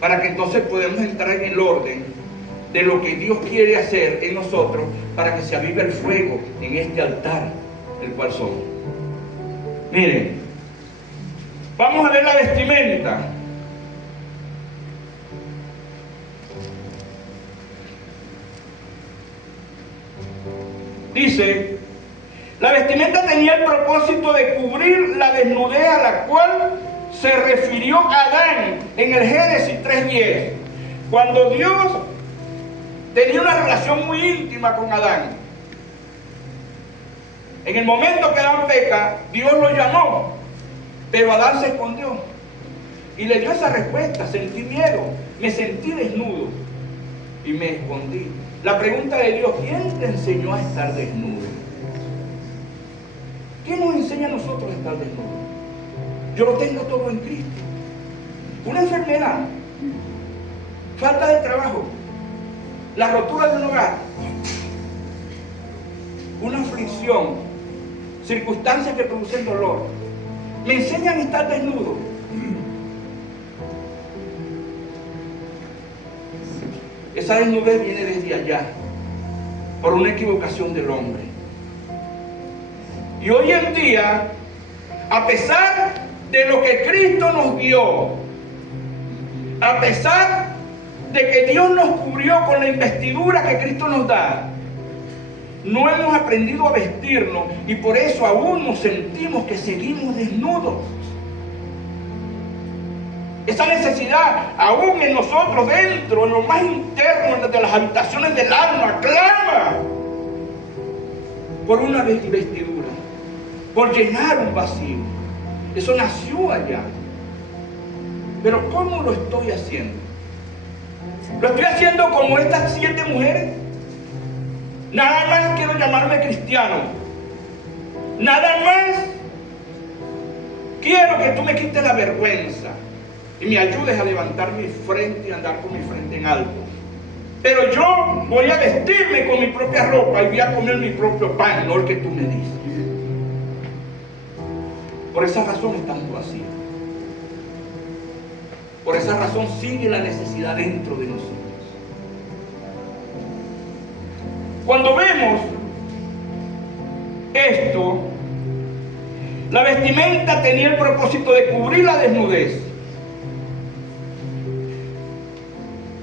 para que entonces podamos entrar en el orden de lo que Dios quiere hacer en nosotros, para que se avive el fuego en este altar, el cual somos. Miren, vamos a ver la vestimenta. Dice, la vestimenta tenía el propósito de cubrir la desnudez a la cual se refirió Adán en el Génesis 3:10, cuando Dios tenía una relación muy íntima con Adán. En el momento que Adán peca, Dios lo llamó, pero Adán se escondió y le dio esa respuesta: sentí miedo, me sentí desnudo y me escondí. La pregunta de Dios: ¿quién te enseñó a estar desnudo? ¿Quién nos enseña a nosotros a estar desnudos? Yo lo tengo todo en Cristo. Una enfermedad, falta de trabajo, la rotura de un hogar, una aflicción, circunstancias que producen dolor, me enseñan a estar desnudo. Esa desnudez viene desde allá, por una equivocación del hombre. Y hoy en día, a pesar de lo que Cristo nos dio, a pesar de que Dios nos cubrió con la investidura que Cristo nos da, no hemos aprendido a vestirnos, y por eso aún nos sentimos que seguimos desnudos. Esa necesidad aún en nosotros, dentro, en lo más interno de las habitaciones del alma, clama por una vestidura, por llenar un vacío. Eso nació allá. Pero ¿cómo lo estoy haciendo? ¿Lo estoy haciendo como estas 7 mujeres? Nada más quiero llamarme cristiano. Nada más quiero que tú me quites la vergüenza y me ayudes a levantar mi frente y andar con mi frente en alto. Pero yo voy a vestirme con mi propia ropa y voy a comer mi propio pan, no el que tú me dices. Por esa razón estamos vacíos. Por esa razón sigue la necesidad dentro de nosotros. Cuando vemos esto, la vestimenta tenía el propósito de cubrir la desnudez.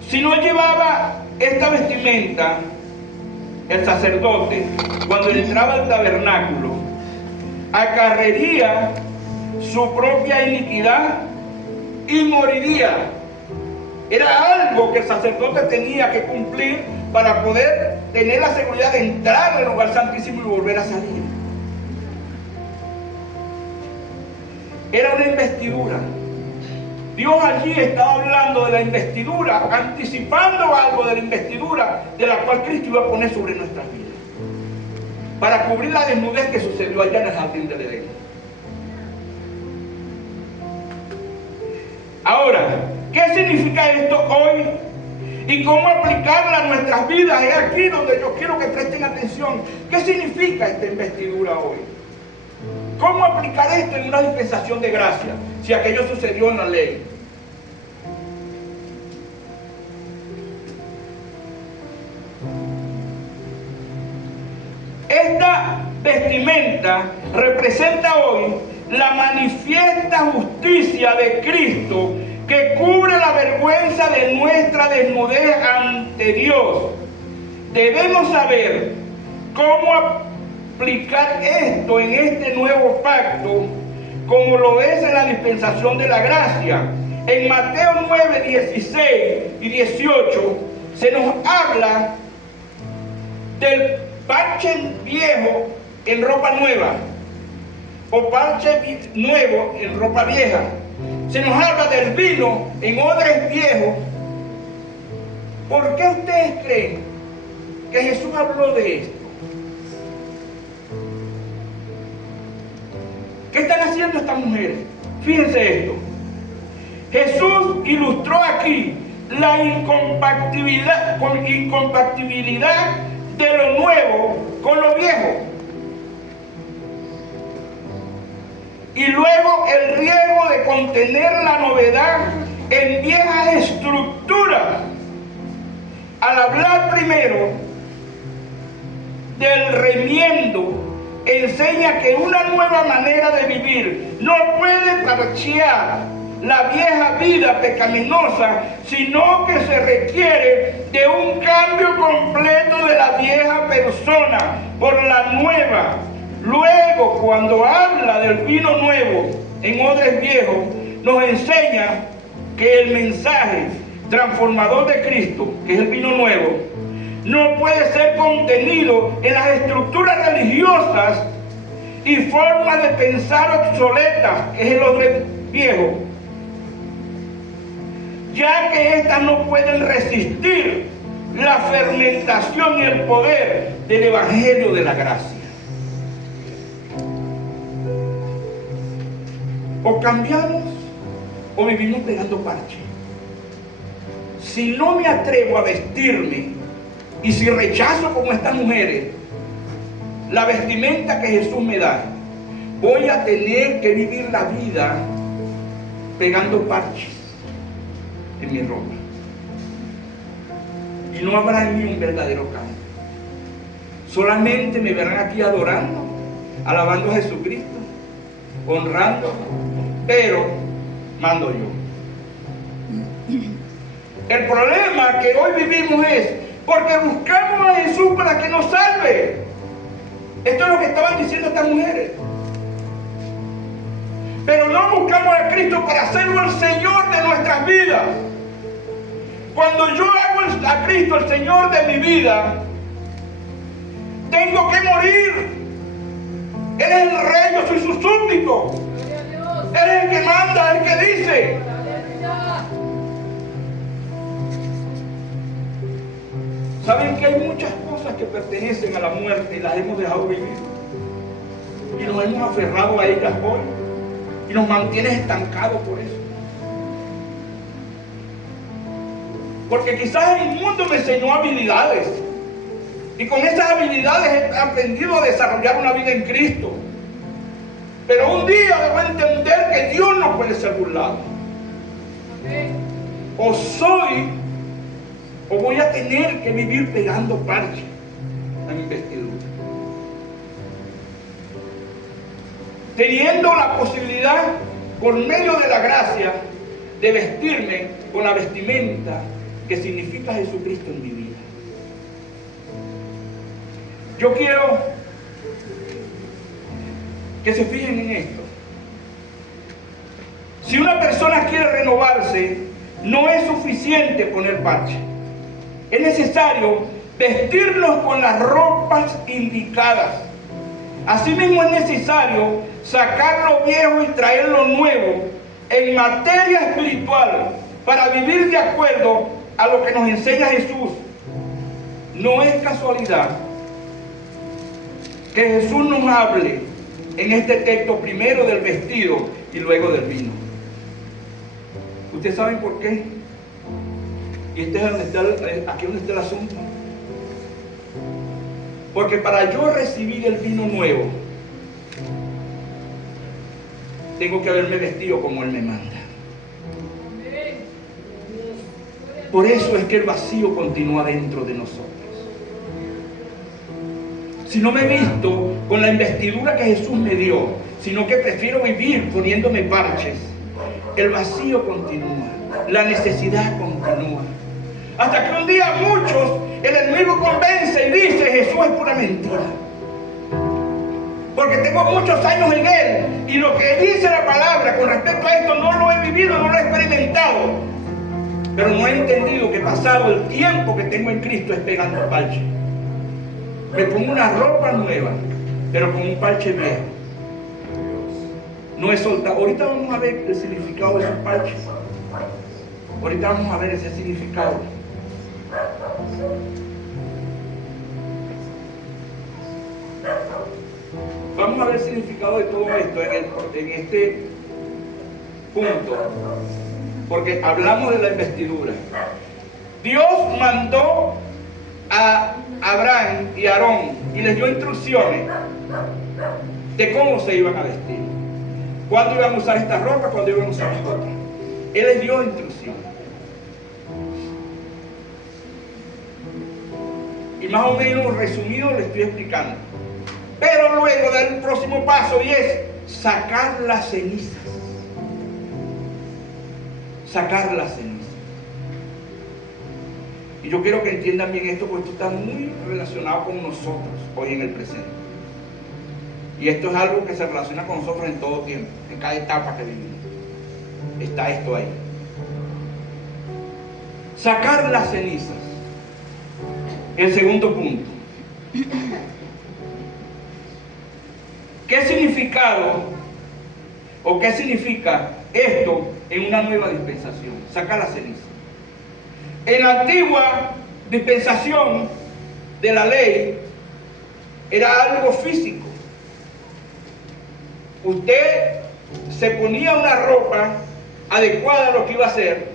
Si no llevaba esta vestimenta, el sacerdote, cuando entraba al tabernáculo, acarrearía su propia iniquidad y moriría. Era algo que el sacerdote tenía que cumplir para poder tener la seguridad de entrar al lugar santísimo y volver a salir. Era una investidura. Dios allí estaba hablando de la investidura, anticipando algo de la investidura de la cual Cristo iba a poner sobre nuestras vidas, para cubrir la desnudez que sucedió allá en el jardín del Edén. Ahora, ¿qué significa esto hoy? ¿Y cómo aplicarla a nuestras vidas? Es aquí donde yo quiero que presten atención. ¿Qué significa esta investidura hoy? ¿Cómo aplicar esto en una dispensación de gracia, si aquello sucedió en la ley? Esta vestimenta representa hoy la manifiesta justicia de Cristo, que cubre la vergüenza de nuestra desnudez ante Dios. Debemos saber cómo aplicar esto en este nuevo pacto, como lo es en la dispensación de la gracia. En Mateo 9, 16 y 18 se nos habla del parche viejo en ropa nueva, o parche nuevo en ropa vieja. Se nos habla del vino en odres viejos. ¿Por qué ustedes creen que Jesús habló de esto? ¿Qué están haciendo estas mujeres? Fíjense esto. Jesús ilustró aquí la incompatibilidad de lo nuevo con lo viejo. Y luego el riesgo de contener la novedad en viejas estructuras hablar primero del remiendo, enseña que una nueva manera de vivir no puede parchear la vieja vida pecaminosa, sino que se requiere de un cambio completo de la vieja persona por la nueva. Luego, cuando habla del vino nuevo en odres viejos, nos enseña que el mensaje transformador de Cristo, que es el vino nuevo, no puede ser contenido en las estructuras religiosas y formas de pensar obsoletas, que es el odre viejo, ya que éstas no pueden resistir la fermentación y el poder del Evangelio de la gracia. O cambiamos o vivimos pegando parche. Si no me atrevo a vestirme y si rechazo como estas mujeres la vestimenta que Jesús me da, voy a tener que vivir la vida pegando parches en mi ropa. Y no habrá en mí un verdadero cambio. Solamente me verán aquí adorando, alabando a Jesucristo, honrando, pero mando yo. El problema que hoy vivimos es porque buscamos a Jesús para que nos salve. Esto es lo que estaban diciendo estas mujeres. Pero no buscamos a Cristo para hacerlo el Señor de nuestras vidas. Cuando yo hago a Cristo el Señor de mi vida, tengo que morir. Él es el rey, yo soy su súbdito. Él es el que manda, el que dice. Saben que hay muchas cosas que pertenecen a la muerte y las hemos dejado vivir. Y nos hemos aferrado a ellas hoy. Y nos mantiene estancados por eso. Porque quizás el mundo me enseñó habilidades. Y con esas habilidades he aprendido a desarrollar una vida en Cristo. Pero un día debo entender que Dios no puede ser burlado. O soy, o voy a tener que vivir pegando parche a mi vestidura. Teniendo la posibilidad, por medio de la gracia, de vestirme con la vestimenta que significa Jesucristo en mi vida. Yo quiero que se fijen en esto. Si una persona quiere renovarse, no es suficiente poner parche. Es necesario vestirnos con las ropas indicadas. Asimismo es necesario sacar lo viejo y traer lo nuevo en materia espiritual para vivir de acuerdo a lo que nos enseña Jesús. No es casualidad que Jesús nos hable en este texto primero del vestido y luego del vino. ¿Ustedes saben por qué? Y este es donde está, aquí donde está el asunto. Porque para yo recibir el vino nuevo, tengo que haberme vestido como Él me manda. Por eso es que el vacío continúa dentro de nosotros. Si no me he visto con la investidura que Jesús me dio, sino que prefiero vivir poniéndome parches, el vacío continúa, la necesidad continúa. Hasta que un día muchos, el enemigo convence y dice: Jesús es pura mentira. Porque tengo muchos años en Él y lo que dice la palabra con respecto a esto no lo he vivido, no lo he experimentado. Pero no he entendido que pasado el tiempo que tengo en Cristo es pegando parche. Me pongo una ropa nueva, pero con un parche viejo. No he soltado. Ahorita vamos a ver el significado de esos parches. Ahorita vamos a ver ese significado. Vamos a ver el significado de todo esto en este punto. Porque hablamos de la investidura. Dios mandó a Abraham y a Aarón y les dio instrucciones de cómo se iban a vestir, cuándo iban a usar esta ropa, cuándo iban a usar esta otra. Él les dio instrucciones. y más o menos resumido le estoy explicando. Pero luego da el próximo paso y es sacar las cenizas. Sacar las cenizas. Y yo quiero que entiendan bien esto, porque esto está muy relacionado con nosotros hoy en el presente. Y esto es algo que se relaciona con nosotros en todo tiempo, en cada etapa que vivimos. Está esto ahí. Sacar las cenizas. El segundo punto. ¿Qué significado o qué significa esto en una nueva dispensación? Sacar las cenizas. En la antigua dispensación de la ley era algo físico. Usted se ponía una ropa adecuada a lo que iba a hacer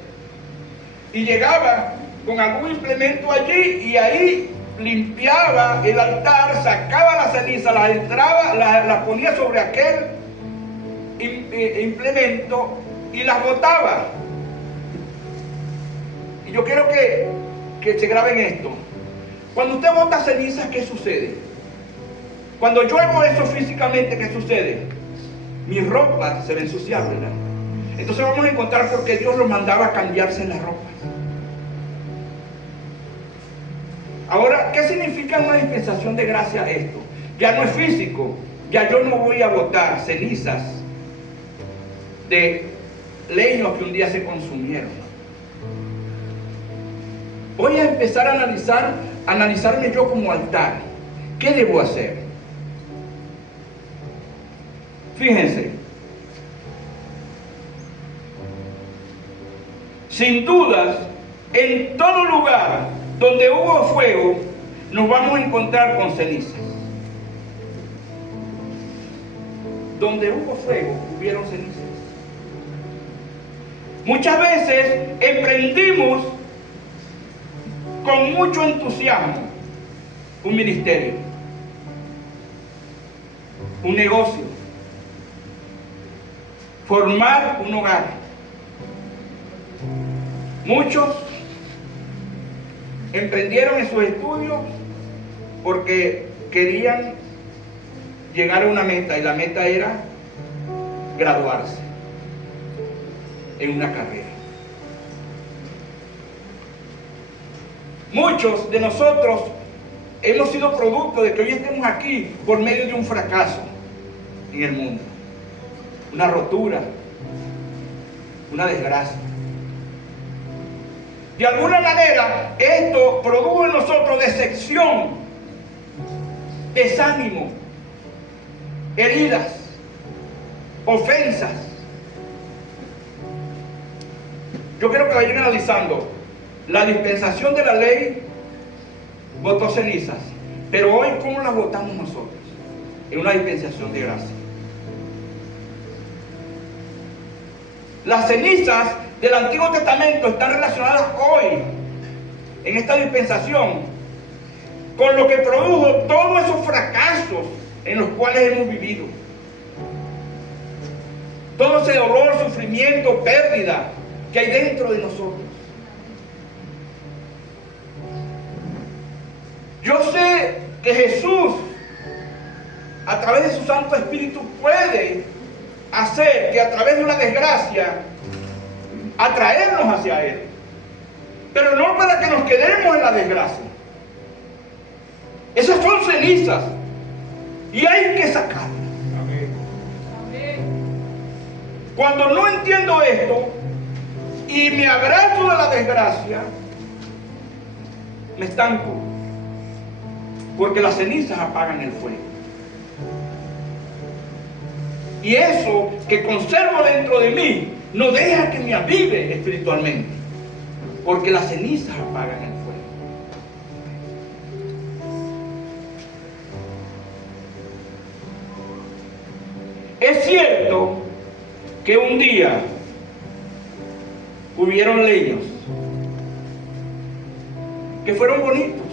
y llegaba con algún implemento allí y ahí limpiaba el altar, sacaba la ceniza, las ponía sobre aquel implemento y las botaba. Y yo quiero que se graben esto. Cuando usted bota cenizas, ¿qué sucede? Cuando yo hago eso físicamente, ¿qué sucede? Mi ropa se va a ensuciar, ¿verdad? Entonces vamos a encontrar por qué Dios los mandaba a cambiarse las ropas. Ahora, ¿qué significa una dispensación de gracia esto? Ya no es físico, ya yo no voy a botar cenizas de leños que un día se consumieron. Voy a empezar a analizarme yo como altar. ¿Qué debo hacer? Fíjense. Sin dudas, en todo lugar donde hubo fuego, nos vamos a encontrar con cenizas. Donde hubo fuego, hubieron cenizas. Muchas veces emprendimos con mucho entusiasmo un ministerio, un negocio, formar un hogar. Muchos emprendieron en sus estudios porque querían llegar a una meta, y la meta era graduarse en una carrera. Muchos de nosotros hemos sido producto de que hoy estemos aquí por medio de un fracaso en el mundo, una rotura, una desgracia. De alguna manera, esto produjo en nosotros decepción, desánimo, heridas, ofensas. Yo quiero que vayan analizando. La dispensación de la ley botó cenizas, pero hoy, ¿cómo las botamos nosotros? En una dispensación de gracia. Las cenizas del Antiguo Testamento están relacionadas hoy, en esta dispensación, con lo que produjo todos esos fracasos en los cuales hemos vivido. Todo ese dolor, sufrimiento, pérdida que hay dentro de nosotros. Yo sé que Jesús, a través de su Santo Espíritu, puede hacer que a través de una desgracia atraernos hacia Él, pero no para que nos quedemos en la desgracia. Esas son cenizas y hay que sacarlas. Cuando no entiendo esto y me abrazo de la desgracia, me estanco, porque las cenizas apagan el fuego. Y eso que conservo dentro de mí no deja que me avive espiritualmente, porque las cenizas apagan el fuego. Es cierto que un día hubieron leños que fueron bonitos,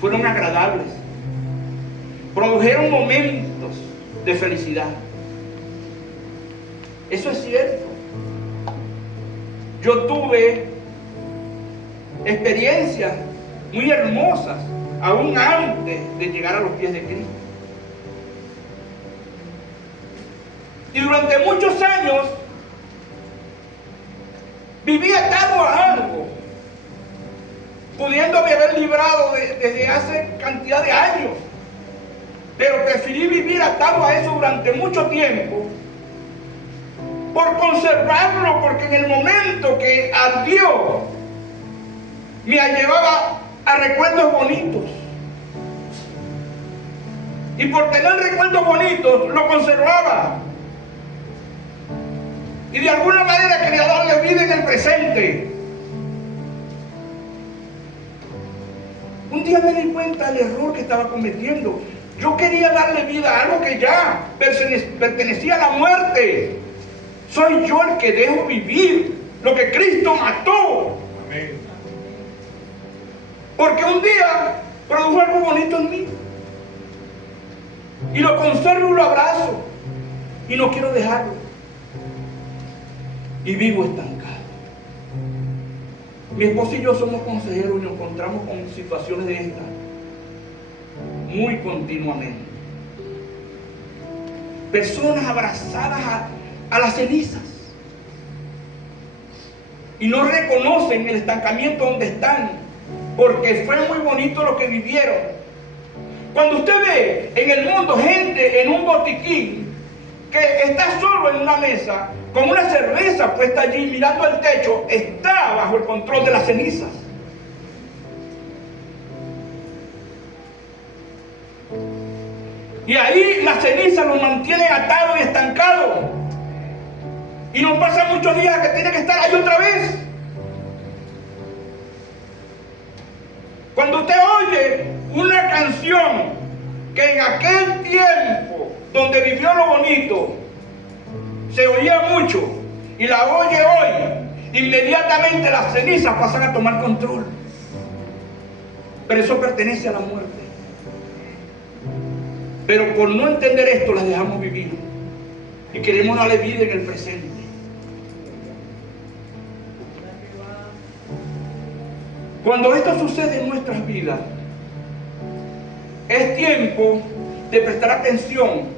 fueron agradables, produjeron momentos de felicidad. Eso es cierto. Yo tuve experiencias muy hermosas aún antes de llegar a los pies de Cristo. Y durante muchos años viví atado a algo, pudiéndome haber librado desde hace cantidad de años, pero preferí vivir atado a eso durante mucho tiempo por conservarlo, porque en el momento que ardió me llevaba a recuerdos bonitos, y por tener recuerdos bonitos lo conservaba, y de alguna manera quería darle vida en el presente. Un día me di cuenta del error que estaba cometiendo. Yo quería darle vida a algo que ya pertenecía a la muerte. Soy yo el que dejo vivir lo que Cristo mató. Amén. Porque un día produjo algo bonito en mí, y lo conservo y lo abrazo, y no quiero dejarlo, y vivo estancado. Mi esposo y yo somos consejeros y nos encontramos con situaciones de estas muy continuamente. Personas abrazadas a las cenizas y no reconocen el estancamiento donde están, porque fue muy bonito lo que vivieron. Cuando usted ve en el mundo gente en un botiquín que está solo en una mesa con una cerveza puesta allí mirando al techo, está bajo el control de las cenizas. Y ahí la ceniza lo mantiene atado y estancado. Y no pasan muchos días que tiene que estar ahí otra vez. Cuando usted oye una canción que en aquel tiempo donde vivió lo bonito se oía mucho y la oye hoy, inmediatamente las cenizas pasan a tomar control. Pero eso pertenece a la muerte. Pero por no entender esto las dejamos vivir y queremos darle vida en el presente. Cuando esto sucede en nuestras vidas, es tiempo de prestar atención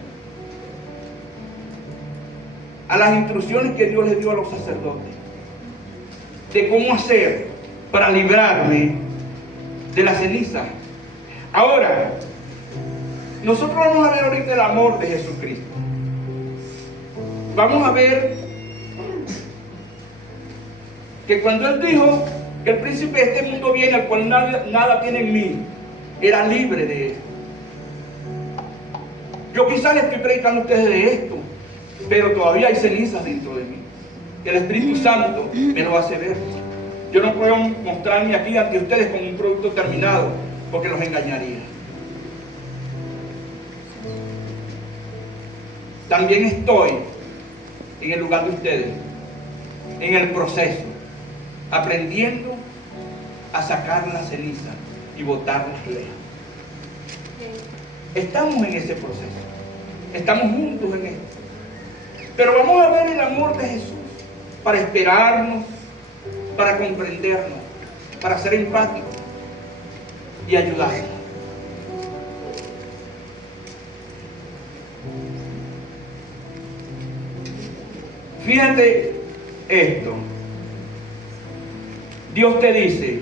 a las instrucciones que Dios le dio a los sacerdotes, de cómo hacer para librarme de la ceniza. Ahora, nosotros vamos a ver ahorita el amor de Jesucristo. Vamos a ver que cuando Él dijo que el príncipe de este mundo viene, al cual nada tiene en mí, era libre de él. Yo quizás le estoy predicando a ustedes de esto, pero todavía hay cenizas dentro de mí. El Espíritu Santo me lo hace ver. Yo no puedo mostrarme aquí ante ustedes como un producto terminado, porque los engañaría. También estoy en el lugar de ustedes, en el proceso, aprendiendo a sacar la ceniza y botarlas lejos. Estamos en ese proceso, estamos juntos en esto. Pero vamos a ver el amor de Jesús para esperarnos, para comprendernos, para ser empáticos y ayudarnos. Fíjate esto. Dios te dice: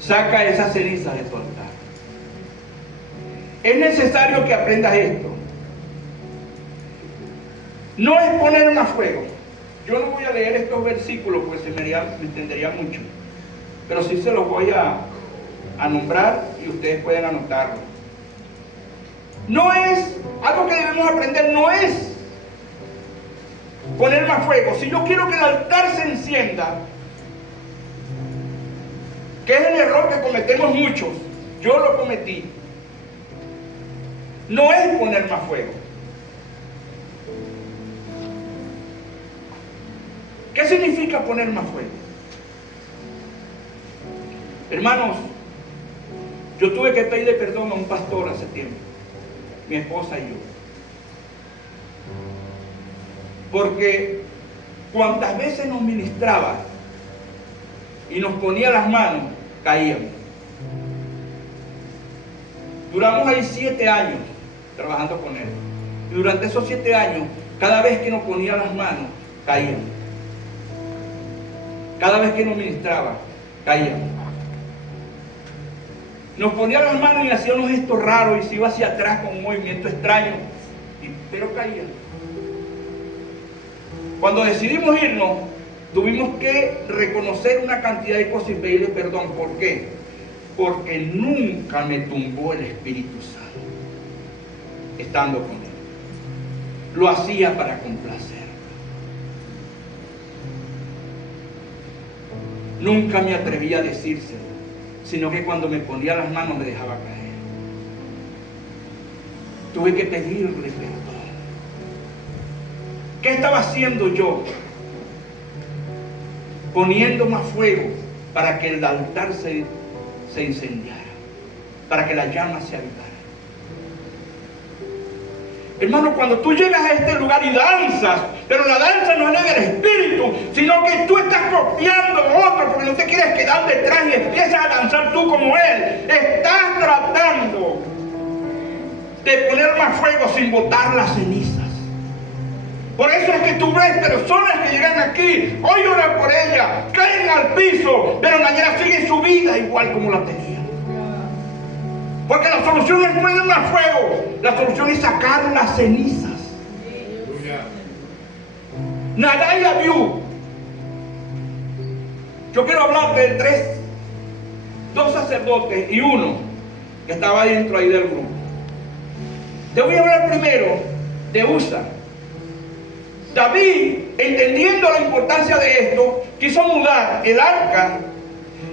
saca esas cenizas de tu altar. Es necesario que aprendas esto. No es ponerme a fuego. Yo no voy a leer estos versículos porque se me entendería mucho, pero sí se los voy a nombrar y ustedes pueden anotarlo. No es algo que debemos aprender, no es ponerme a fuego. Si yo quiero que el altar se encienda, que es el error que cometemos muchos, yo lo cometí, no es ponerme a fuego. ¿Qué significa ponerme a fuego? Hermanos, yo tuve que pedirle perdón a un pastor hace tiempo, mi esposa y yo, porque cuantas veces nos ministraba y nos ponía las manos, caían. Duramos ahí 7 años trabajando con él. Y durante esos 7 años, cada vez que nos ponía las manos, caían. Cada vez que nos ministraba, caían. Nos ponía las manos y hacía unos gestos raros y se iba hacia atrás con un movimiento extraño, pero caían. Cuando decidimos irnos, tuvimos que reconocer una cantidad de cosas y pedirle perdón. ¿Por qué? Porque nunca me tumbó el Espíritu Santo estando con él. Lo hacía para complacer. Nunca me atrevía a decírselo, sino que cuando me ponía las manos me dejaba caer. Tuve que pedirle perdón. ¿Qué estaba haciendo yo? Poniendo más fuego para que el altar se incendiara, para que la llama se avivara. Hermano, cuando tú llegas a este lugar y danzas, pero la danza no es del espíritu, sino que tú estás copiando a otro porque no te quieres quedar detrás y empiezas a danzar tú como él. Estás tratando de poner más fuego sin botar las cenizas. Por eso es que tú ves personas que llegan aquí, hoy oran por ella, caen al piso, pero mañana siguen su vida igual como la tenían. Porque la solución no es poner más fuego, la solución es sacar las cenizas. Nadab y Abiú. Yo quiero hablarte de dos sacerdotes y uno que estaba dentro ahí del grupo. Te voy a hablar primero de Usa. David, entendiendo la importancia de esto, quiso mudar el arca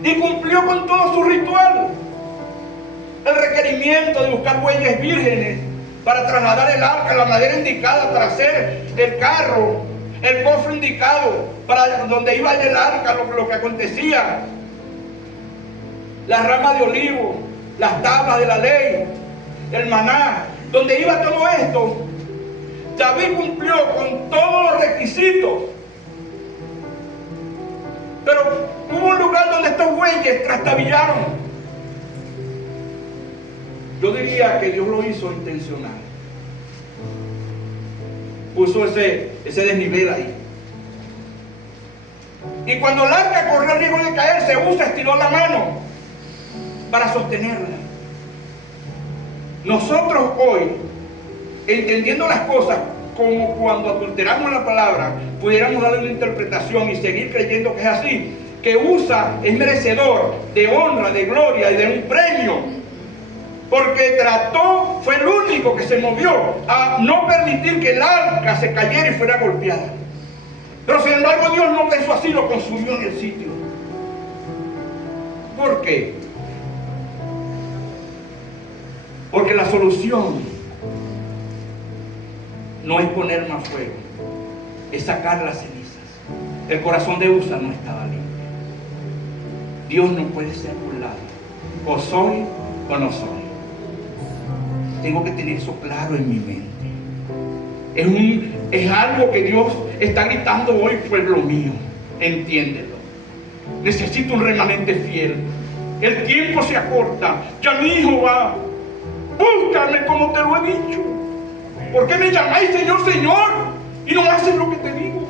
y cumplió con todo su ritual. El requerimiento de buscar bueyes vírgenes para trasladar el arca, la madera indicada para hacer el carro, el cofre indicado para donde iba el arca, lo que acontecía, las ramas de olivo, las tablas de la ley, el maná, donde iba todo esto. David cumplió con todos los requisitos, pero hubo un lugar donde estos bueyes trastabillaron. Yo diría que Dios lo hizo intencional. Puso ese desnivel ahí. Y cuando el arca corrió el riesgo de caerse, Usa estiró la mano para sostenerla. Nosotros hoy, entendiendo las cosas como cuando adulteramos la palabra, pudiéramos darle una interpretación y seguir creyendo que es así, que Usa es merecedor de honra, de gloria y de un premio, porque fue el único que se movió a no permitir que el arca se cayera y fuera golpeada. Pero sin embargo Dios no pensó así, lo consumió en el sitio. ¿Por qué? Porque la solución no es poner más fuego, es sacar las cenizas. El corazón de Usa no estaba limpio. Dios no puede ser burlado. O soy o no soy. Tengo que tener eso claro en mi mente. Es algo que Dios está gritando hoy, pueblo mío. Entiéndelo. Necesito un remanente fiel. El tiempo se acorta. Ya mi hijo va. Búscame como te lo he dicho. ¿Por qué me llamáis Señor, Señor? Y no haces lo que te digo.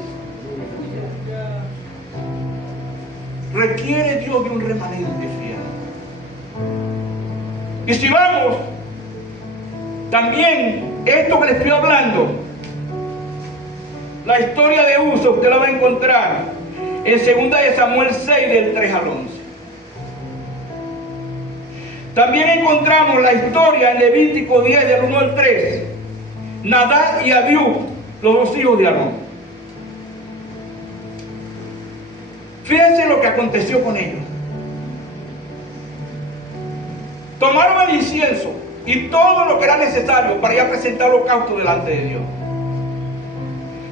Requiere Dios de un remanente fiel. Y si vamos, también esto que les estoy hablando, la historia de Usa, usted la va a encontrar en 2 de Samuel 6, del 3 al 11. También encontramos la historia en Levítico 10, del 1 al 3. Nadab y Abiú, los dos hijos de Aarón. Fíjense lo que aconteció con ellos. Tomaron el incienso y todo lo que era necesario para ir a presentar holocausto delante de Dios.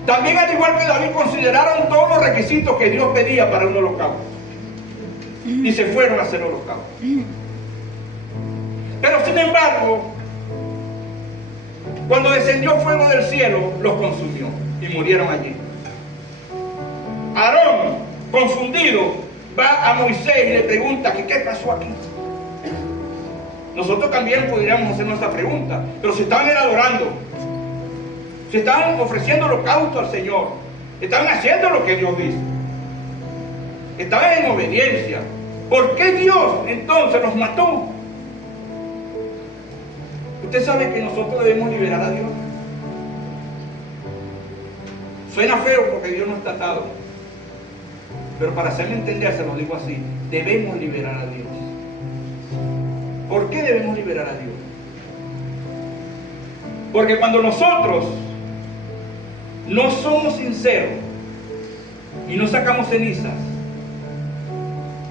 También, al igual que David, consideraron todos los requisitos que Dios pedía para un holocausto y se fueron a hacer holocausto. Pero sin embargo, cuando descendió fuego del cielo, los consumió y murieron allí. Aarón, confundido, va a Moisés y le pregunta, ¿qué pasó aquí? Nosotros también podríamos hacernos esa pregunta, pero se estaban adorando, se estaban ofreciendo holocausto al Señor, estaban haciendo lo que Dios dice, estaban en obediencia. ¿Por qué Dios entonces los mató? Usted sabe que nosotros debemos liberar a Dios. Suena feo porque Dios no está atado, pero para hacerme entender se lo digo así: debemos liberar a Dios. ¿Por qué debemos liberar a Dios? Porque cuando nosotros no somos sinceros y no sacamos cenizas,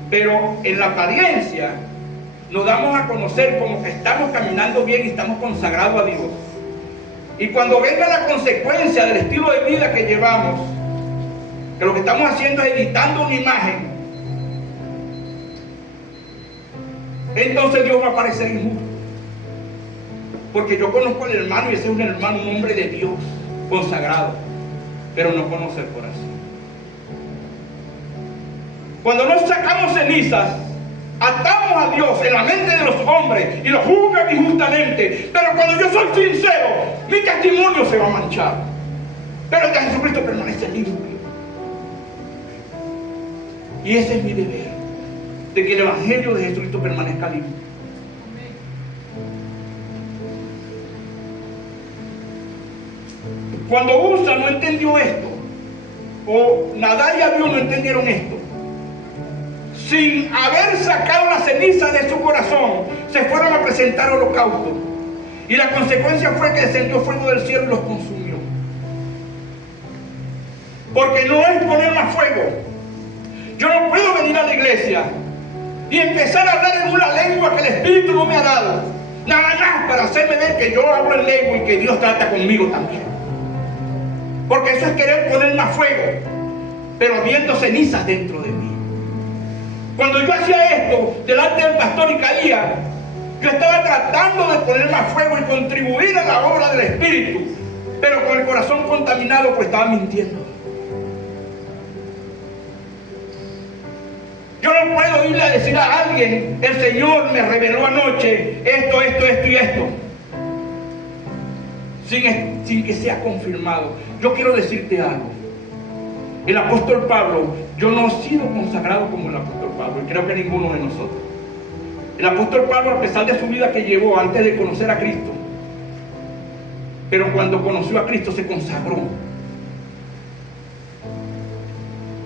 pero en la apariencia nos damos a conocer como que estamos caminando bien y estamos consagrados a Dios, y cuando venga la consecuencia del estilo de vida que llevamos, que lo que estamos haciendo es editando una imagen, entonces Dios va a parecer injusto. Porque yo conozco al hermano y ese es un hermano, un hombre de Dios, consagrado, pero no conoce el corazón. Cuando no sacamos cenizas, atamos a Dios en la mente de los hombres y lo juzgan injustamente. Pero cuando yo soy sincero, mi testimonio se va a manchar, pero el de Jesucristo permanece limpio. Y ese es mi deber, de que el evangelio de Jesucristo permanezca limpio. Cuando Usa no entendió esto, o Nadab y Abiú no entendieron esto, sin haber sacado la ceniza de su corazón, se fueron a presentar holocausto, y la consecuencia fue que descendió fuego del cielo y los consumió. Porque no es poner más fuego. Yo no puedo venir a la iglesia y empezar a hablar en una lengua que el Espíritu no me ha dado, nada más para hacerme ver que yo hablo en lengua y que Dios trata conmigo también. Porque eso es querer poner más fuego, pero habiendo cenizas dentro de mí. Cuando yo hacía esto delante del pastor Icaías, yo estaba tratando de poner más fuego y contribuir a la obra del Espíritu, pero con el corazón contaminado, pues estaba mintiendo. Yo no puedo irle a decir a alguien: el Señor me reveló anoche esto y esto, sin que sea confirmado. Yo quiero decirte algo. El apóstol Pablo, yo no he sido consagrado como el apóstol Pablo, y creo que ninguno de nosotros. El apóstol Pablo, a pesar de su vida que llevó antes de conocer a Cristo, pero cuando conoció a Cristo se consagró.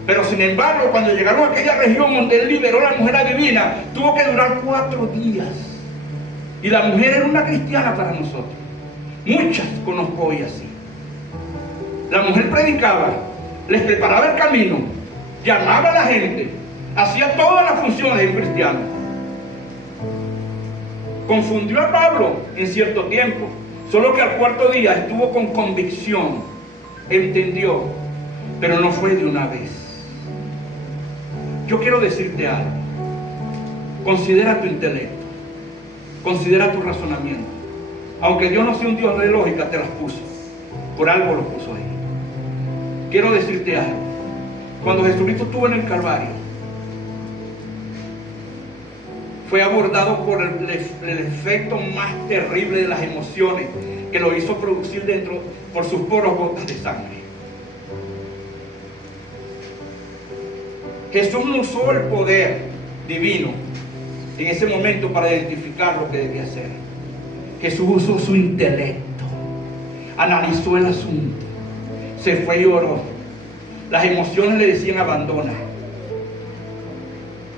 Pero sin embargo, cuando llegaron a aquella región donde él liberó a la mujer adivina, tuvo que durar 4 días. Y la mujer era una cristiana para nosotros. Muchas conozco hoy así. La mujer predicaba, les preparaba el camino, llamaba a la gente, hacía todas las funciones de un cristiano. Confundió a Pablo en cierto tiempo, solo que al 4.º día estuvo con convicción, entendió, pero no fue de una vez. Yo quiero decirte algo. Considera tu intelecto, considera tu razonamiento. Aunque Dios no sea un Dios de lógica, te las puso, por algo los puso ahí. Quiero decirte algo. Cuando Jesucristo estuvo en el Calvario, fue abordado por el efecto más terrible de las emociones, que lo hizo producir dentro por sus poros gotas de sangre. Jesús no usó el poder divino en ese momento para identificar lo que debía hacer. Jesús usó su intelecto, analizó el asunto, se fue y oró. Las emociones le decían abandona,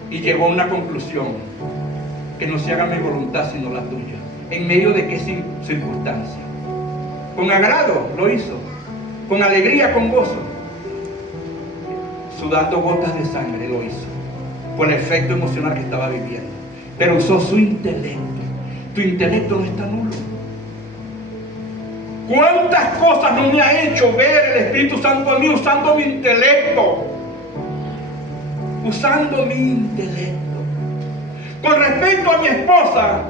y llegó a una conclusión: que no se haga mi voluntad sino la tuya. ¿En medio de qué circunstancia? Con agrado lo hizo, con alegría, con gozo, sudando gotas de sangre lo hizo, por el efecto emocional que estaba viviendo. Pero usó su intelecto. Tu intelecto no está nulo. ¿Cuántas cosas no me ha hecho ver el Espíritu Santo a mí usando mi intelecto? Usando mi intelecto. Con respecto a mi esposa,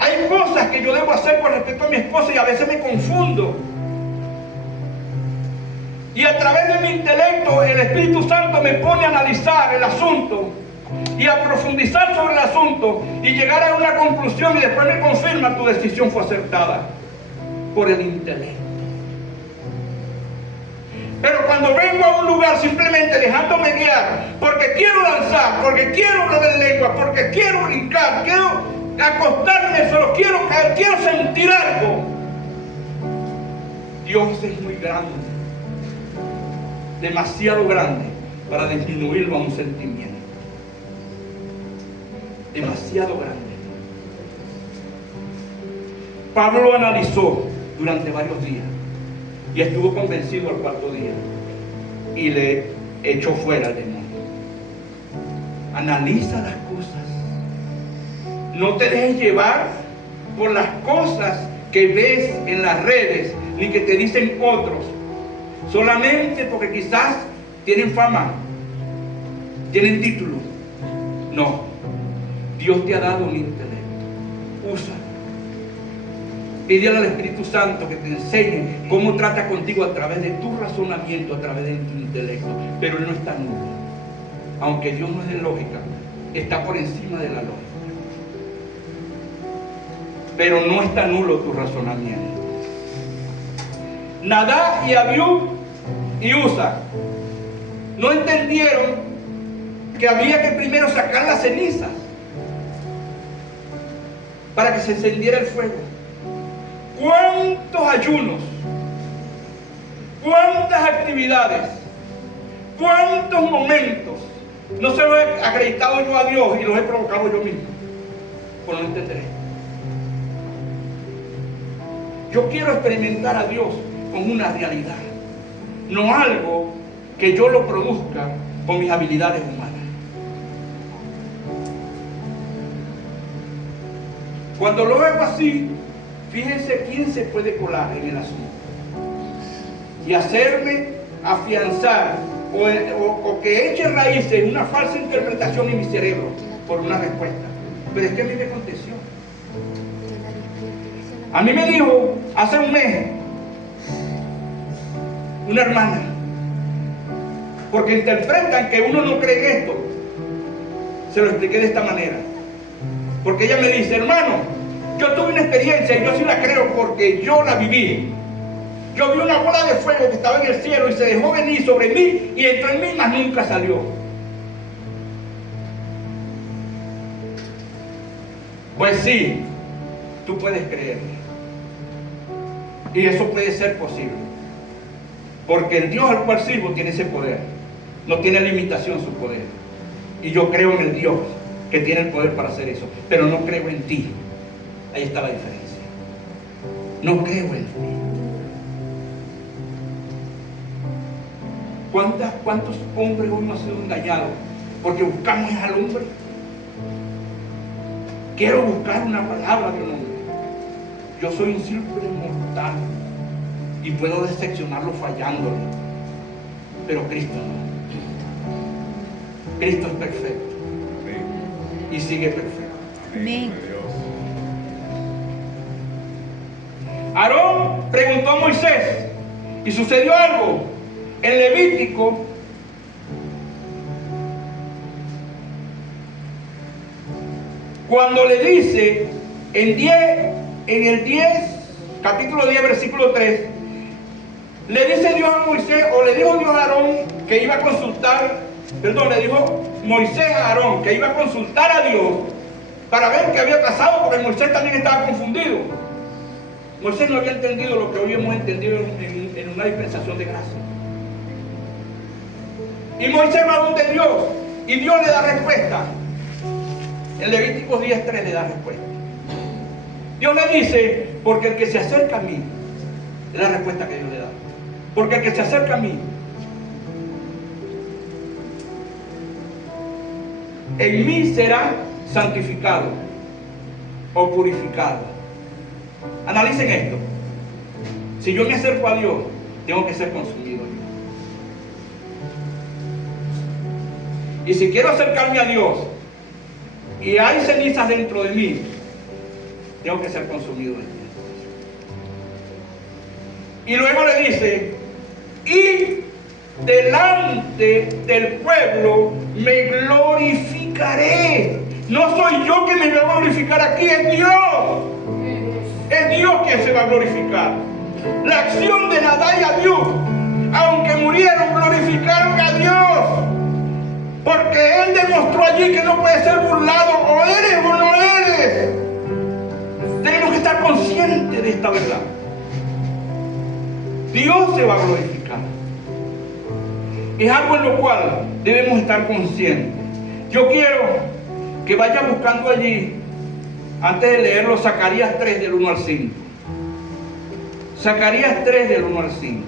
hay cosas que yo debo hacer con respecto a mi esposa y a veces me confundo. Y a través de mi intelecto, el Espíritu Santo me pone a analizar el asunto y a profundizar sobre el asunto y llegar a una conclusión, y después me confirma: tu decisión fue acertada por el intelecto. Pero cuando vengo a un lugar simplemente dejándome guiar, porque quiero danzar, porque quiero hablar en lengua, porque quiero brincar, quiero acostarme, solo quiero caer, quiero sentir algo, Dios es muy grande, demasiado grande para disminuirlo a un sentimiento. Demasiado grande. Pablo analizó durante varios días y estuvo convencido al cuarto día y le echó fuera al demonio. Analiza las cosas. No te dejes llevar por las cosas que ves en las redes ni que te dicen otros, solamente porque quizás tienen fama, tienen título. No, Dios te ha dado un intelecto, úsalo. Pídele al Espíritu Santo que te enseñe cómo trata contigo a través de tu razonamiento, a través de tu intelecto. Pero Él no está nulo. Aunque Dios no es de lógica, está por encima de la lógica. Pero no está nulo tu razonamiento. Nadab y Abiú y Usa no entendieron que había que primero sacar las cenizas para que se encendiera el fuego. ¿Cuántos ayunos? ¿Cuántas actividades? ¿Cuántos momentos no se los he acreditado yo a Dios y los he provocado yo mismo por no entender esto? Yo quiero experimentar a Dios como una realidad, no algo que yo lo produzca con mis habilidades humanas. Cuando lo veo así, fíjense quién se puede colar en el asunto y hacerme afianzar o que eche raíces en una falsa interpretación en mi cerebro por una respuesta. Pero es que a mí me contestó. A mí me dijo hace un mes una hermana, porque interpretan que uno no cree en esto. Se lo expliqué de esta manera, porque ella me dice: hermano, yo tuve una experiencia y yo sí la creo porque yo la viví. Yo vi una bola de fuego que estaba en el cielo y se dejó venir sobre mí y entró en mí, mas nunca salió. Pues sí, tú puedes creer. Y eso puede ser posible. Porque el Dios al cual sirvo tiene ese poder. No tiene limitación su poder. Y yo creo en el Dios que tiene el poder para hacer eso. Pero no creo en ti. Ahí está la diferencia. No creo en ti. ¿Cuántos hombres hoy no han sido engañados? Porque buscamos al hombre. Quiero buscar una palabra de un hombre. Yo soy un simple mortal y puedo decepcionarlo fallándole. Pero Cristo no. Cristo es perfecto. Y sigue perfecto. Amén. Aarón preguntó a Moisés y sucedió algo. En Levítico cuando le dice en el 10, capítulo 10, versículo 3, le dice Dios a Moisés, o le dijo Dios a Aarón que iba a consultar, le dijo Moisés a Aarón que iba a consultar a Dios para ver qué había pasado, porque Moisés también estaba confundido. Moisés no había entendido lo que hoy hemos entendido en una dispensación de gracia. Y Moisés va donde Dios, y Dios le da respuesta. En Levíticos 10:3 le da respuesta. Dios le dice: porque el que se acerca a mí, es la respuesta que Dios le da. Porque el que se acerca a mí, en mí será santificado o purificado. Analicen esto. Si yo me acerco a Dios, tengo que ser consumido. Y si quiero acercarme a Dios y hay cenizas dentro de mí, tengo que ser consumido en Dios. Y luego le dice: y delante del pueblo me glorificaré. No soy yo que me voy a glorificar aquí, es Dios. Es Dios quien se va a glorificar. La acción de Nadab y Abiú, aunque murieron, glorificaron a Dios. Porque Él demostró allí que no puede ser burlado. O eres o no eres. Tenemos que estar conscientes de esta verdad. Dios se va a glorificar. Es algo en lo cual debemos estar conscientes. Yo quiero que vaya buscando allí, antes de leerlo, Zacarías 3 del 1 al 5. Zacarías 3 del 1 al 5.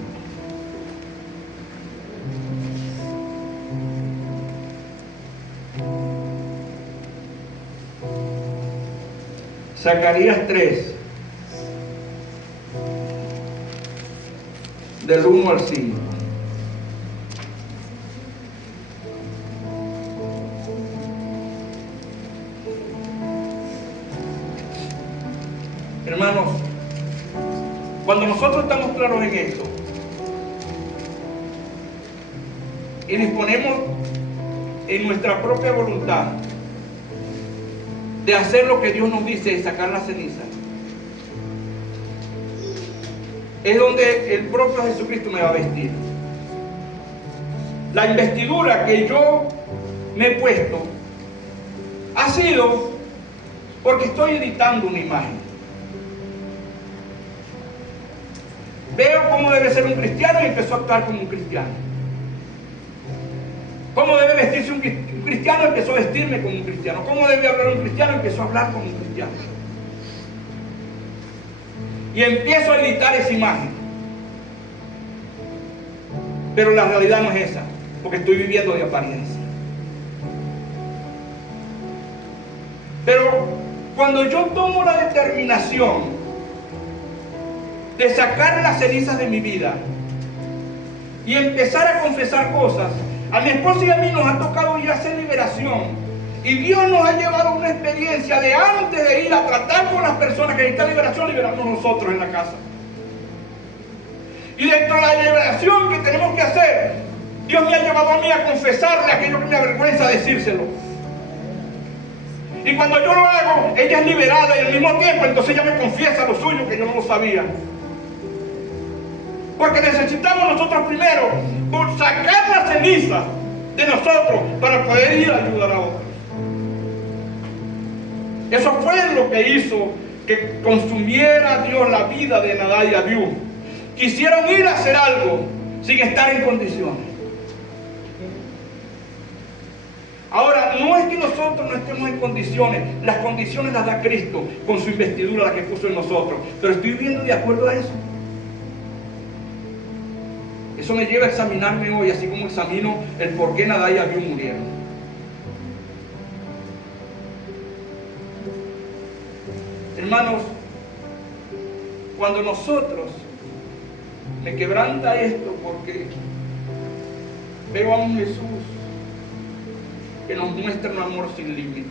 Zacarías 3 del 1 al 5. Hermanos, cuando nosotros estamos claros en esto y disponemos en nuestra propia voluntad de hacer lo que Dios nos dice y sacar la ceniza, es donde el propio Jesucristo me va a vestir. La investidura que yo me he puesto ha sido porque estoy editando una imagen. Veo cómo debe ser un cristiano y empezó a actuar como un cristiano. Cómo debe vestirse un cristiano, empezó a vestirme como un cristiano. Cómo debe hablar un cristiano, empezó a hablar como un cristiano. Y empiezo a editar esa imagen. Pero la realidad no es esa, porque estoy viviendo de apariencia. Pero cuando yo tomo la determinación de sacar las cenizas de mi vida y empezar a confesar cosas, a mi esposa y a mí nos ha tocado ir a hacer liberación, y Dios nos ha llevado a una experiencia de, antes de ir a tratar con las personas que necesitan liberación, liberarnos nosotros en la casa. Y dentro de la liberación que tenemos que hacer, Dios me ha llevado a mí a confesarle aquello que me avergüenza decírselo. Y cuando yo lo hago, ella es liberada, y al mismo tiempo entonces ella me confiesa lo suyo que yo no lo sabía. Porque necesitamos nosotros primero por sacar la ceniza de nosotros para poder ir a ayudar a otros. Eso fue lo que hizo que consumiera Dios la vida de Nadab y Abiú. Quisieron ir a hacer algo sin estar en condiciones. Ahora, no es que nosotros no estemos en condiciones, las condiciones las da Cristo con su investidura, la que puso en nosotros, pero estoy viviendo de acuerdo a eso. Eso me lleva a examinarme hoy, así como examino el por qué Nadab y Abiú murieron. Hermanos, cuando nosotros, me quebranta esto porque veo a un Jesús que nos muestra un amor sin límite.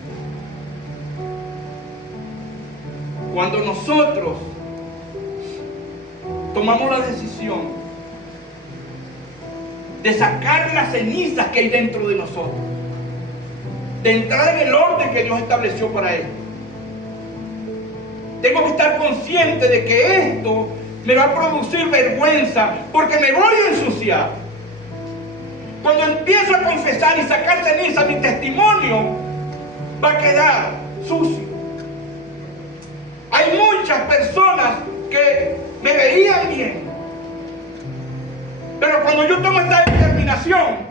Cuando nosotros tomamos la decisión de sacar las cenizas que hay dentro de nosotros, de entrar en el orden que Dios estableció para esto, tengo que estar consciente de que esto me va a producir vergüenza, porque me voy a ensuciar. Cuando empiezo a confesar y sacar ceniza, mi testimonio va a quedar sucio. Hay muchas personas que me veían bien, pero cuando yo tomo esta determinación,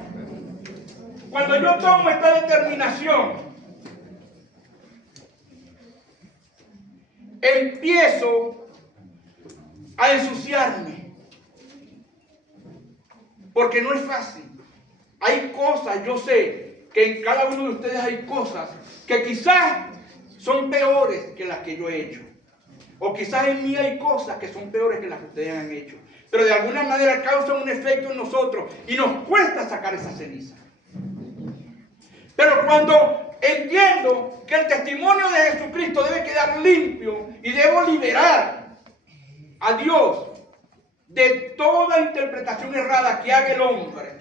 empiezo a ensuciarme, porque no es fácil. Hay cosas, yo sé que en cada uno de ustedes hay cosas que quizás son peores que las que yo he hecho, o quizás en mí hay cosas que son peores que las que ustedes han hecho, pero de alguna manera causan un efecto en nosotros y nos cuesta sacar esa ceniza. Pero cuando entiendo que el testimonio de Jesucristo debe quedar limpio y debo liberar a Dios de toda interpretación errada que haga el hombre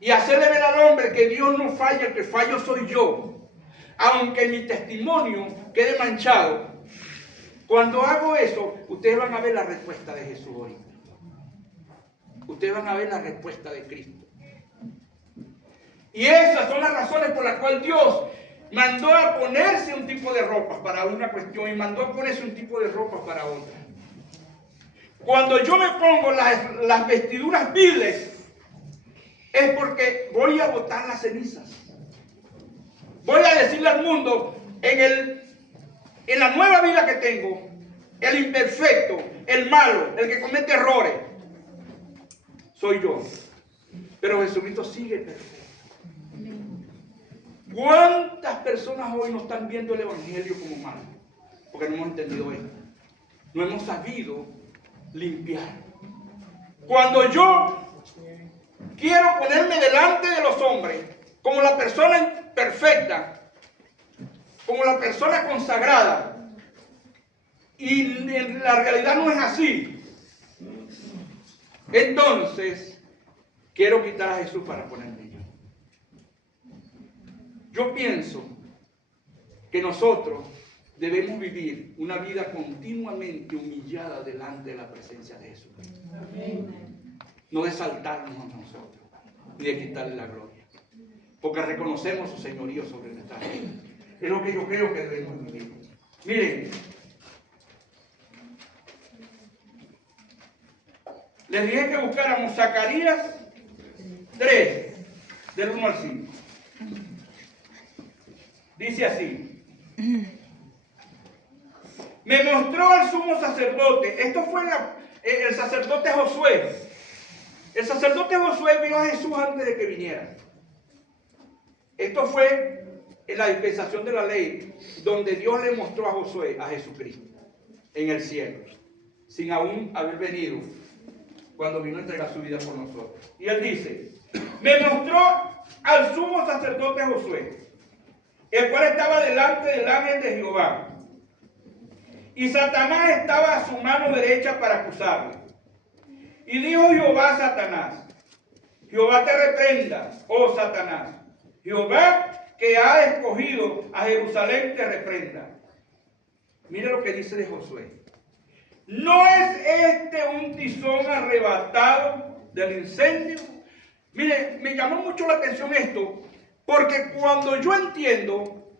y hacerle ver al hombre que Dios no falla, el que fallo soy yo, aunque mi testimonio quede manchado. Cuando hago eso, ustedes van a ver la respuesta de Jesús ahorita. Ustedes van a ver la respuesta de Cristo. Y esas son las razones por las cuales Dios mandó a ponerse un tipo de ropa para una cuestión y mandó a ponerse un tipo de ropa para otra. Cuando yo me pongo las vestiduras viles, es porque voy a botar las cenizas. Voy a decirle al mundo, en la nueva vida que tengo, el imperfecto, el malo, el que comete errores, soy yo. Pero Jesucristo sigue perfecto. ¿Cuántas personas hoy no están viendo el evangelio como malo? Porque no hemos entendido esto. No hemos sabido limpiar. Cuando yo quiero ponerme delante de los hombres como la persona perfecta, como la persona consagrada, y en la realidad no es así, entonces quiero quitar a Jesús para ponerme yo. Yo pienso que nosotros debemos vivir una vida continuamente humillada delante de la presencia de Jesús. No de exaltarnos a nosotros, ni de quitarle la gloria, porque reconocemos su señorío sobre nuestra vida. Es lo que yo creo que debemos vivir. Miren, les dije que buscáramos Zacarías 3, del 1 al 5. Dice así: me mostró al sumo sacerdote. Esto fue el sacerdote Josué. El sacerdote Josué vio a Jesús antes de que viniera. Esto fue en la dispensación de la ley, donde Dios le mostró a Josué a Jesucristo en el cielo, sin aún haber venido, cuando vino a entregar su vida por nosotros. Y él dice: me mostró al sumo sacerdote Josué, el cual estaba delante del ángel de Jehová, y Satanás estaba a su mano derecha para acusarle. Y dijo Jehová a Satanás: Jehová te reprenda, oh Satanás. Jehová, que ha escogido a Jerusalén, te reprenda. Mire lo que dice de Josué: ¿no es este un tizón arrebatado del incendio? Mire, me llamó mucho la atención esto, porque cuando yo entiendo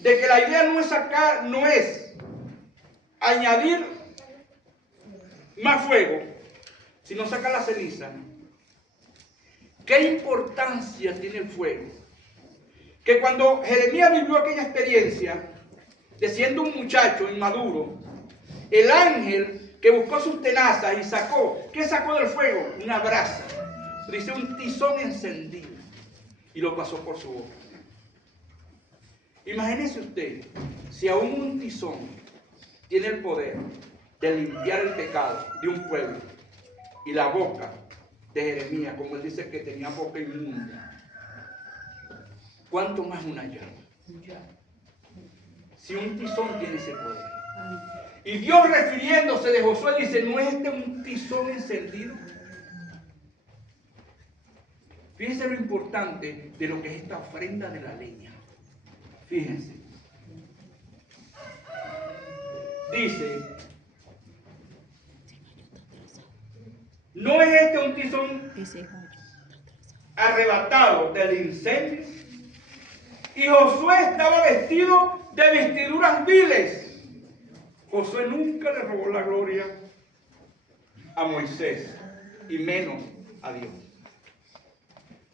de que la idea no es añadir más fuego, sino sacar la ceniza, ¿qué importancia tiene el fuego? Que cuando Jeremías vivió aquella experiencia, de siendo un muchacho inmaduro, el ángel que buscó sus tenazas y sacó, ¿qué sacó del fuego? Una brasa, dice un tizón encendido, y lo pasó por su boca. Imagínese usted, si aún un tizón tiene el poder de limpiar el pecado de un pueblo, y la boca de Jeremías, como él dice que tenía boca inmunda, ¿cuánto más una llama? Si un tizón tiene ese poder. Y Dios, refiriéndose de Josué, dice: ¿no es este un tizón encendido? Fíjense lo importante de lo que es esta ofrenda de la leña. Fíjense. Dice: ¿no es este un tizón arrebatado del incendio? Y Josué estaba vestido de vestiduras viles. Josué nunca le robó la gloria a Moisés, y menos a Dios.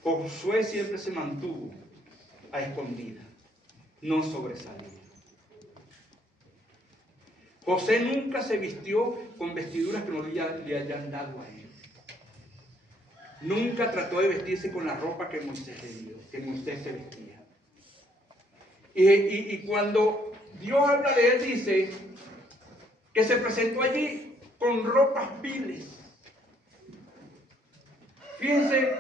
Josué siempre se mantuvo a escondida, no sobresalía. José nunca se vistió con vestiduras que no le hayan dado a él. Nunca trató de vestirse con la ropa que Moisés le dio, que Moisés se vestía. Y cuando Dios habla de él, dice que se presentó allí con ropas viles. Fíjense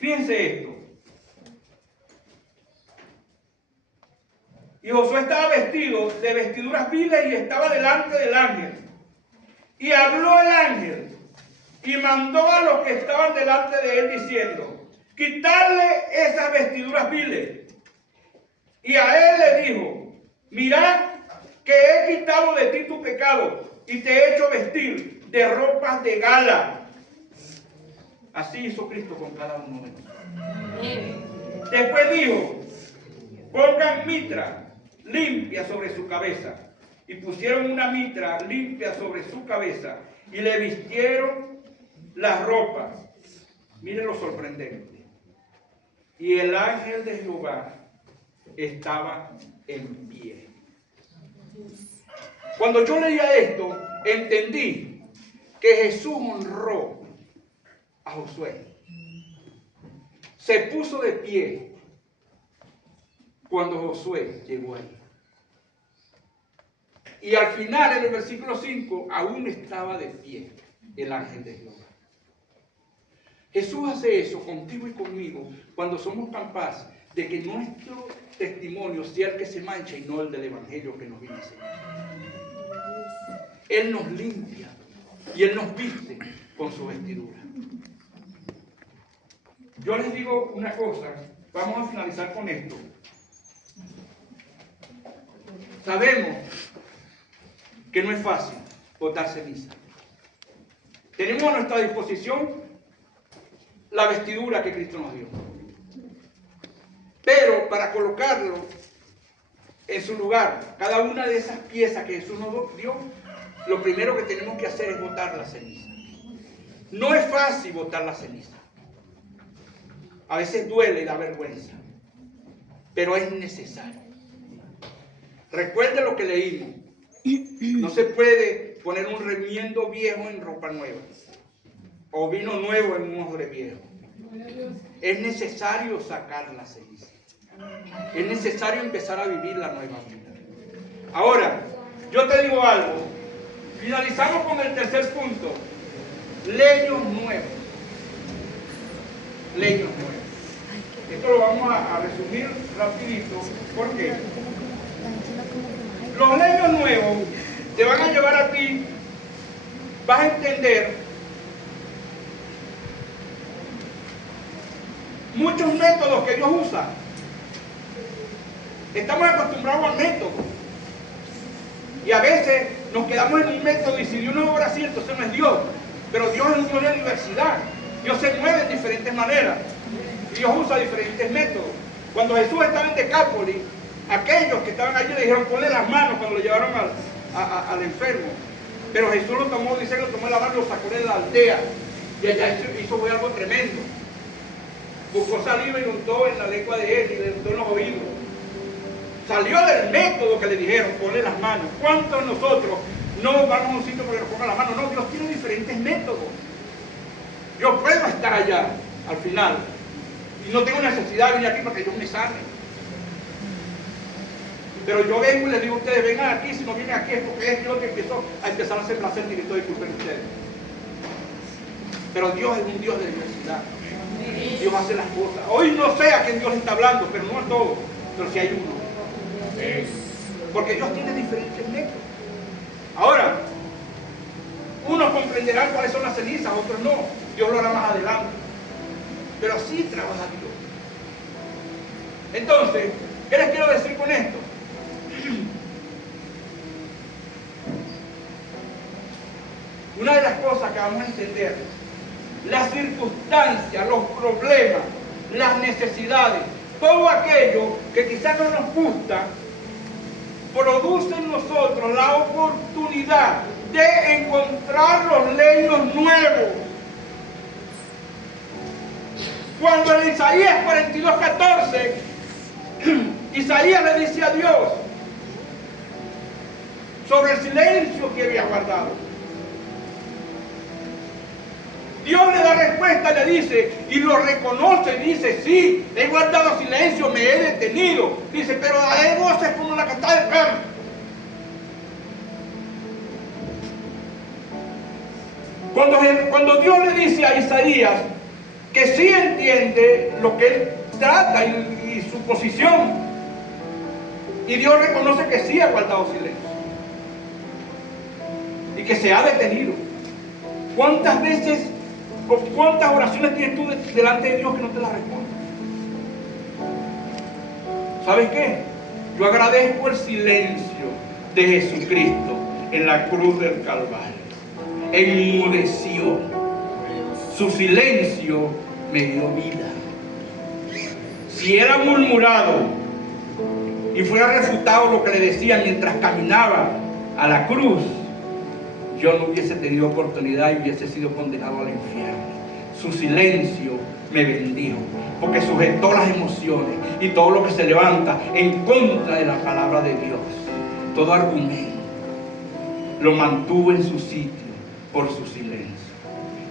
esto. Y Josué estaba vestido de vestiduras viles y estaba delante del ángel. Y habló el ángel y mandó a los que estaban delante de él diciendo: quitarle esas vestiduras viles. Y a él le dijo: mirad que he quitado de ti tu pecado y te he hecho vestir de ropas de gala. Así hizo Cristo con cada uno de nosotros. Después dijo: pongan mitra limpia sobre su cabeza. Y pusieron una mitra limpia sobre su cabeza y le vistieron las ropas. Miren lo sorprendente. Y el ángel de Jehová estaba en pie. Cuando yo leía esto, entendí que Jesús honró a Josué. Se puso de pie cuando Josué llegó ahí. Y al final, en el versículo 5, aún estaba de pie el ángel de Jehová. Jesús hace eso contigo y conmigo cuando somos capaces de que nuestro testimonio sea el que se mancha y no el del evangelio que nos viene a enseñar. Él nos limpia y Él nos viste con su vestidura. Yo les digo una cosa, vamos a finalizar con esto. Sabemos que no es fácil botar ceniza. Tenemos a nuestra disposición la vestidura que Cristo nos dio. Pero para colocarlo en su lugar, cada una de esas piezas que Jesús nos dio, lo primero que tenemos que hacer es botar la ceniza. No es fácil botar la ceniza. A veces duele y da vergüenza, pero es necesario. Recuerde lo que leímos. No se puede poner un remiendo viejo en ropa nueva o vino nuevo en un odre viejo. Es necesario sacar la ceniza. Es necesario empezar a vivir la nueva vida. Ahora, yo te digo algo. Finalizamos con el tercer punto. Leños nuevos. Leños nuevos. Esto lo vamos a resumir rapidito. ¿Por qué? Los leños nuevos te van a llevar a ti, vas a entender muchos métodos que Dios usa. Estamos acostumbrados al método. Y a veces nos quedamos en un método y si Dios no obra así, entonces no es Dios. Pero Dios es un Dios de diversidad. Dios se mueve de diferentes maneras. Dios usa diferentes métodos. Cuando Jesús estaba en Decápolis, aquellos que estaban allí le dijeron: ponle las manos cuando lo llevaron al enfermo. Pero Jesús lo tomó, dice, lo tomó la mano y lo sacó de la aldea. Y allá hizo algo tremendo. Buscó saliva y lo untó en la lengua de él y le untó en los oídos. Salió del método que le dijeron: ponle las manos. ¿Cuántos de nosotros no vamos a un sitio para que nos pongan las manos? No, Dios tiene diferentes métodos. Yo puedo estar allá al final y no tengo necesidad de venir aquí para que Dios me sane. Pero yo vengo y les digo a ustedes: vengan aquí. Si no vienen aquí es porque es Dios que empezó a hacer placer directo. Disculpen ustedes. Pero Dios es un Dios de diversidad. Dios hace las cosas. Hoy no sé a quién Dios está hablando, pero no a todos. Pero sí hay uno. Porque Dios tiene diferentes métodos. Ahora, unos comprenderán cuáles son las cenizas, otros no. Dios lo hará más adelante. Pero así trabaja Dios. Entonces, ¿qué les quiero decir con esto? Una de las cosas que vamos a entender, las circunstancias, los problemas, las necesidades, todo aquello que quizás no nos gusta, produce en nosotros la oportunidad de encontrar los leños nuevos. Cuando en Isaías 42:14, Isaías le dice a Dios sobre el silencio que había guardado. Dios le da respuesta, le dice, y lo reconoce, dice: sí, he guardado silencio, me he detenido. Dice: pero hay voces como la que está del campo. Cuando Dios le dice a Isaías que sí entiende lo que él trata y su posición, y Dios reconoce que sí ha guardado silencio y que se ha detenido. ¿Cuántas veces ¿Cuántas oraciones tienes tú delante de Dios que no te las responde? ¿Sabes qué? Yo agradezco el silencio de Jesucristo en la cruz del Calvario. Enmudeció. Su silencio me dio vida. Si era murmurado y fuera refutado lo que le decía mientras caminaba a la cruz, yo no hubiese tenido oportunidad y hubiese sido condenado al infierno. Su silencio me bendijo, porque sujetó las emociones y todo lo que se levanta en contra de la palabra de Dios. Todo argumento lo mantuvo en su sitio por su silencio.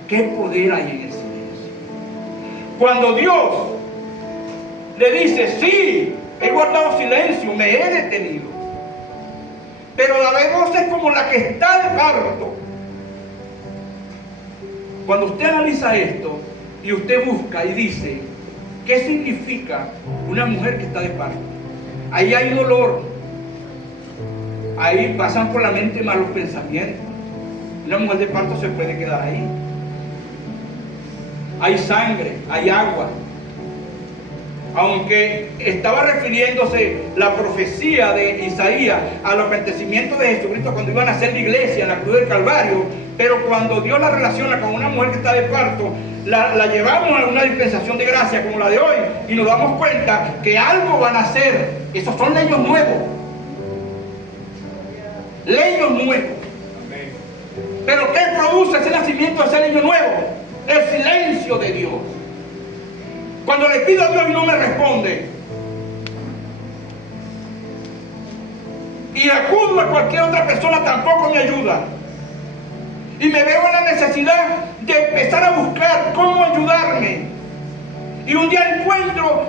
¿Qué poder hay en el silencio? Cuando Dios le dice, sí, he guardado silencio, me he detenido, pero la voz es como la que está de parto. Cuando usted analiza esto y usted busca y dice, ¿qué significa una mujer que está de parto? Ahí hay dolor, ahí pasan por la mente malos pensamientos. Una mujer de parto se puede quedar ahí. Hay sangre, hay agua. Aunque estaba refiriéndose la profecía de Isaías a los acontecimientos de Jesucristo cuando iban a hacer la iglesia en la cruz del Calvario, pero cuando Dios la relaciona con una mujer que está de parto, la llevamos a una dispensación de gracia como la de hoy y nos damos cuenta que algo van a hacer. Esos son leños nuevos. Leños nuevos. Pero ¿qué produce ese nacimiento de ese leño nuevo? El silencio de Dios. Cuando le pido a Dios y no me responde, y acudo a cualquier otra persona, tampoco me ayuda, y me veo en la necesidad de empezar a buscar cómo ayudarme, y un día encuentro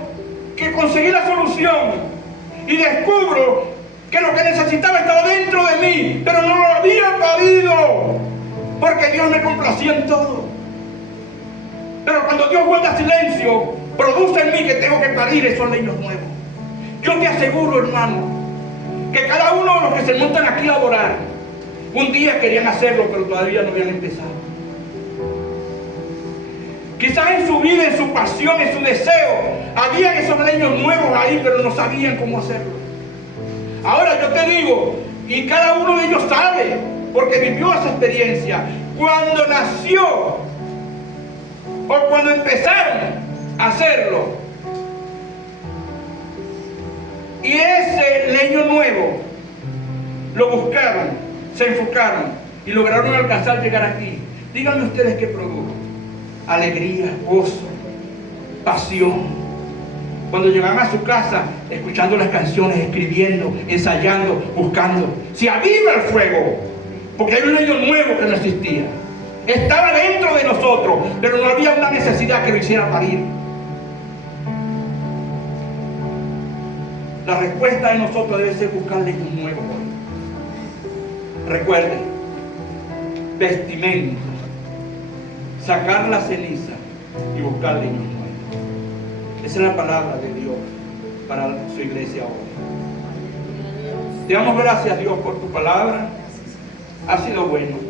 que conseguí la solución y descubro que lo que necesitaba estaba dentro de mí, pero no lo había parido, porque Dios me complacía en todo. Pero cuando Dios guarda silencio, produce en mí que tengo que parir esos leños nuevos. Yo te aseguro, hermano, que cada uno de los que se montan aquí a adorar, un día querían hacerlo, pero todavía no habían empezado. Quizás en su vida, en su pasión, en su deseo, habían esos leños nuevos ahí, pero no sabían cómo hacerlo. Ahora yo te digo, y cada uno de ellos sabe, porque vivió esa experiencia, cuando nació, o cuando empezaron a hacerlo, y ese leño nuevo lo buscaron, se enfocaron y lograron alcanzar llegar aquí. Díganme ustedes qué produjo: alegría, gozo, pasión. Cuando llegaban a su casa, escuchando las canciones, escribiendo, ensayando, buscando, se aviva el fuego, porque hay un leño nuevo que no existía. Estaba dentro de nosotros, pero no había una necesidad que lo hiciera parir. La respuesta de nosotros debe ser buscar leños nuevos hoy. Recuerden, vestimenta, sacar la ceniza y buscar leños nuevos. Esa es la palabra de Dios para su iglesia hoy. Te damos gracias, Dios, por tu palabra. Ha sido bueno.